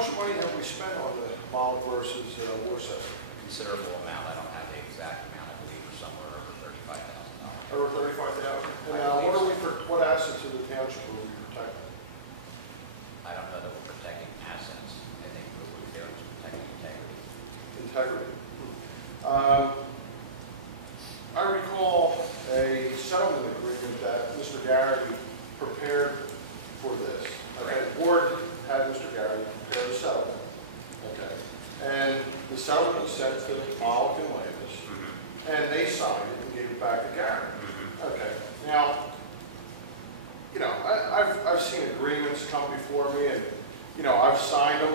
much money have we spent on the Molick versus Worcester? Considerable amount. I don't have the exact amount. I believe we're somewhere over $35,000. Over 35,000. And now, what assets of the township are we protecting? I don't know that we're protecting assets. I think what we're doing is protecting integrity. Integrity. I recall a settlement agreement that Mr. Garrity prepared for this. Okay, the board had Mr. Garrity prepare a settlement. Okay, and the settlement was sent to Molick and Landis, and they signed it and gave it back to Garrity. Okay, now, you know, I've seen agreements come before me, and you know, I've signed them,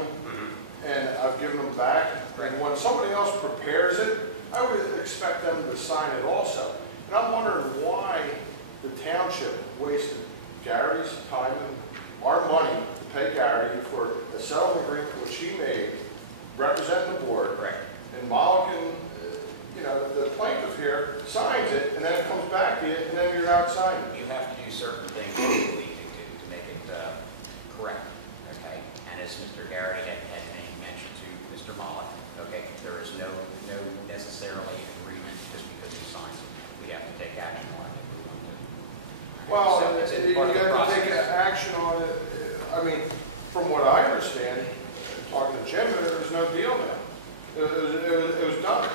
and I've given them back. And when somebody else prepares it, I would expect them to sign it also. And I'm wondering why the township wasted Garrity's time and our money to pay Garrity for a settlement agreement which he made representing the board. Right. And Molick and, you know, the plaintiff here signs it, and then it comes back to you, and then you're not signing it. You have to do certain things legally to make it correct. Okay. And as Mr. Garrity had mentioned to Mr. Molick, okay, there is no necessarily agreement just because he signs it. We have to take action on it if we want to. Well, so it's you part of the got to take process. action on it. I mean, from what I understand, talking to Jim, there was no deal now. It was done.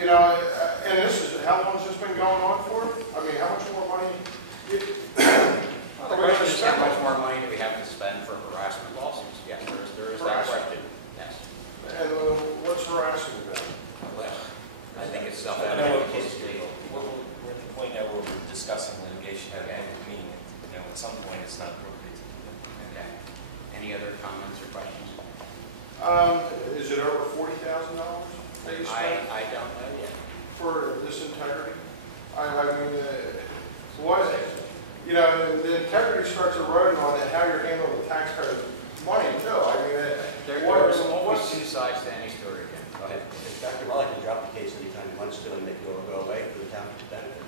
You know, and this is, how long has this been going on for? I mean, how much more money? Well, the question is how much more money do we have to spend for harassment lawsuits? Yes, there is that question. Yes. And what's harassing about? Well, I think it's self-evident. We're at the point now where we're discussing litigation at a public meeting. You know, at some point it's not appropriate to do that. Okay. Any other comments or questions? Is it over $40,000 that you spent? I don't know yet. For this integrity? I mean, what, you know, the integrity starts eroding on how you're handling the taxpayers' money too. I mean, There's always two sides to any story. Again. Go ahead. Dr. Molick can drop the case anytime he wants to and make it go away for the township's benefit.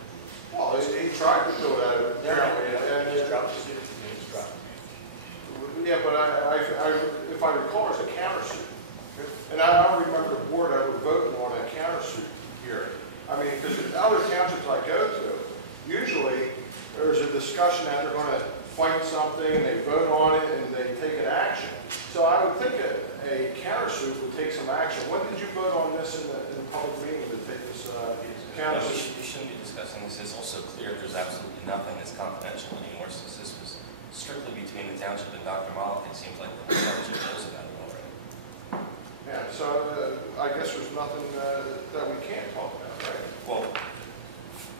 well, he tried to do that apparently. Just drop the suit. Just drop it. Yeah, but if I recall, there's a countersuit. And I don't remember the board ever voting on a countersuit here. I mean, because the other townships I go to, usually there's a discussion that they're going to fight something and they vote on it and they take an action. So I would think a countersuit would take some action. When did you vote on this in the public meeting to take this countersuit? We shouldn't be discussing this. It's also clear there's absolutely nothing that's confidential anymore since this was strictly between the township and Dr. Molick. It seems like the township knows about it already. Yeah, so I guess there's nothing that we can't talk about, right? Well,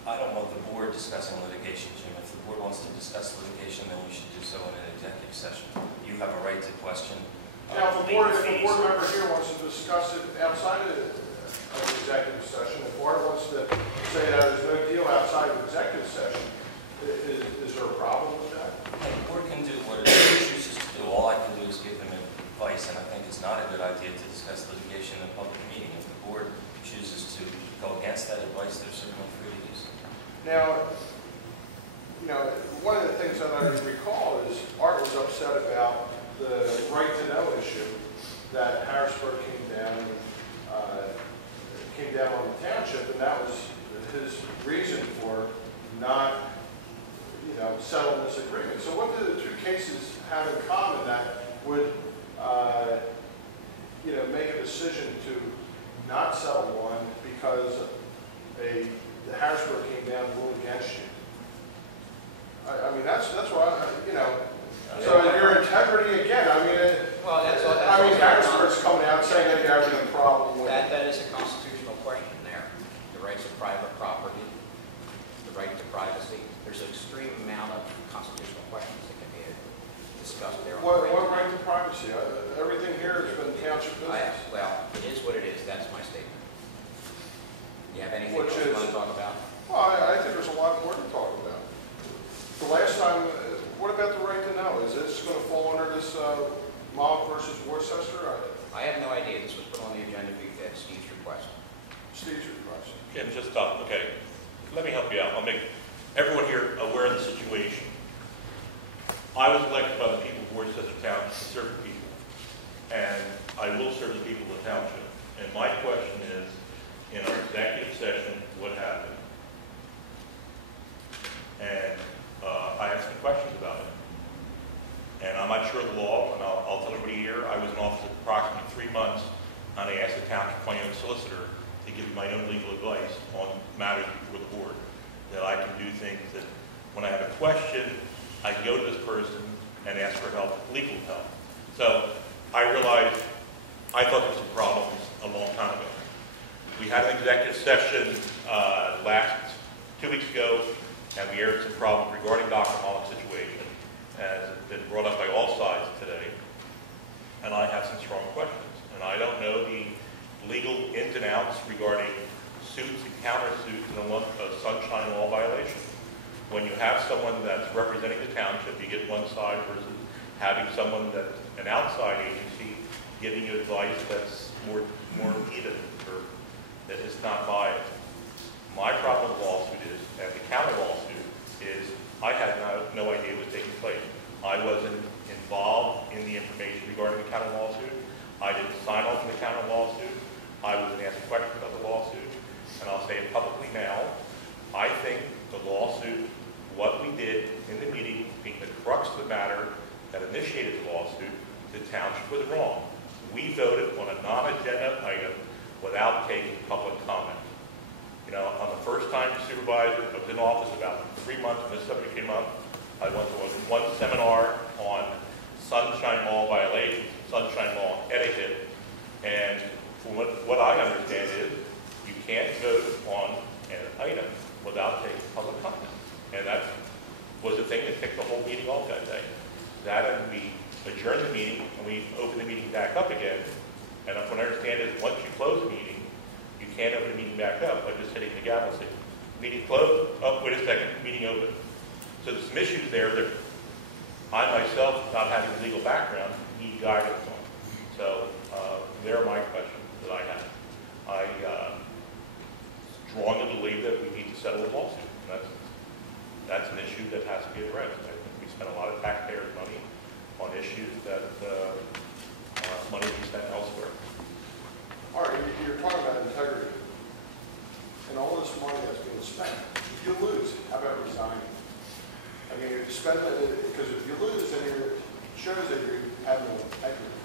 I don't want the board discussing litigation, Jim. If the board wants to discuss litigation, then we should do so in an executive session. You have a right to question. Now, if a board member here wants to discuss it outside of the executive session, if the board wants to say that there's no deal outside of executive session, is there a problem with that? The board can do what it chooses to do. All I can do is give them advice, and I think it's not a good idea to discuss litigation in a public meeting. If the board chooses to go against that advice, they're certainly free to do so. Now, you know, one of the things that I recall is Art was upset about the right to know issue that Harrisburg came down on the township, and that was his reason for not, you know, settling this agreement. So what do the two cases have in common that would, you know, make a decision to not settle one because the Harrisburg came down and ruled against you? I mean, that's why, you know, so your integrity again, I mean, Well, that's Harrisburg's coming out saying that you're having a problem with it. That is a constitutional question there. The rights of private property, the right to privacy. There's an extreme amount of constitutional questions that can be discussed there. What right to privacy? Everything here has been township business. Well, it is what it is. That's my statement. You have anything Which else you is- want to talk about? Well, I think there's a lot more to talk about. The last time, what about the right to know? Is this going to fall under this Molick versus Worcester? I have no idea. This was put on the agenda at Steve's request. Steve's request. Jim, just stop. Okay, let me help you out. I'll make everyone here aware of the situation. I was elected by the people of Worcester I will serve the people of the township. And my question is, in our executive session, what happened? And I have some questions about it. And I'm not sure of the law, and I'll tell everybody here, I was in office approximately 3 months, and I asked the township my own solicitor to give me my own legal advice on matters before the board, that I can do things that when I have a question, I can go to this person and ask for help, legal help. So I realized I thought there were some problems a long time ago. We had an executive session last 2 weeks ago, and we aired some problems regarding Dr. Holland's situation, as it's been brought up by all sides today. And I have some strong questions. And I don't know the legal ins and outs regarding suits and countersuits in a sunshine law violation. When you have someone that's representing the township, you get one side versus having someone that's an outside agency giving you advice that's more even, or that is not biased. My problem with the lawsuit is, and the counter lawsuit is, I had no idea what was taking place. I wasn't involved in the information regarding the counter lawsuit. I didn't sign off on the counter lawsuit. I wasn't asked questions about the lawsuit. And I'll say it publicly now. I think the lawsuit, what we did in the meeting, being the crux of the matter that initiated the lawsuit, the township was wrong. We voted on a non-agenda item without taking public comment. You know, I'm the first time supervisor. I was in office about 3 months when this subject came up. I went to one seminar on sunshine law violations, sunshine law etiquette, and from what I understand is you can't vote on an item without taking public comment. And that was the thing that kicked the whole meeting off that day. That, and we adjourned the meeting and we opened the meeting back up again. And what I understand is once you close the meeting, you can't open the meeting back up by just hitting the gavel saying, meeting closed, oh, wait a second, meeting open. So there's some issues there that I myself, not having a legal background, need guidance on. So there are my questions that I have. I strongly believe that we need to settle a lawsuit. That's an issue that has to be addressed. I think we spend a lot of taxpayers' money on issues that money we spent elsewhere. All right, you're talking about integrity. And all this money that's being spent, if you lose, how about resigning? I mean, you spend it, because if you lose, then it shows that you have no integrity,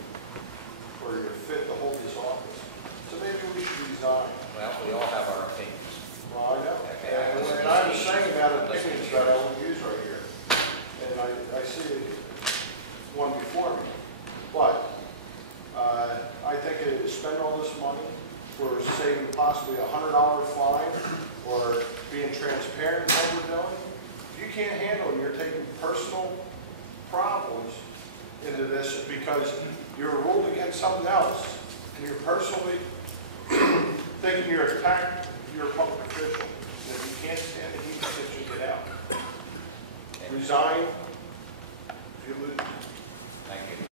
or you're fit to hold this office. So maybe we should resign. Well, we all have our opinions. Well, I know. Okay, And I'm saying about opinions that I won't use right here. And I see one before me. But I think spend all this money for saving possibly a $100 fine or being transparent in what we're doing. If you can't handle it, you're taking personal problems into this because you're ruled against something else, and you're personally thinking you're attacked, you're a public official. And if you can't stand the heat, you should get out. Resign if you lose.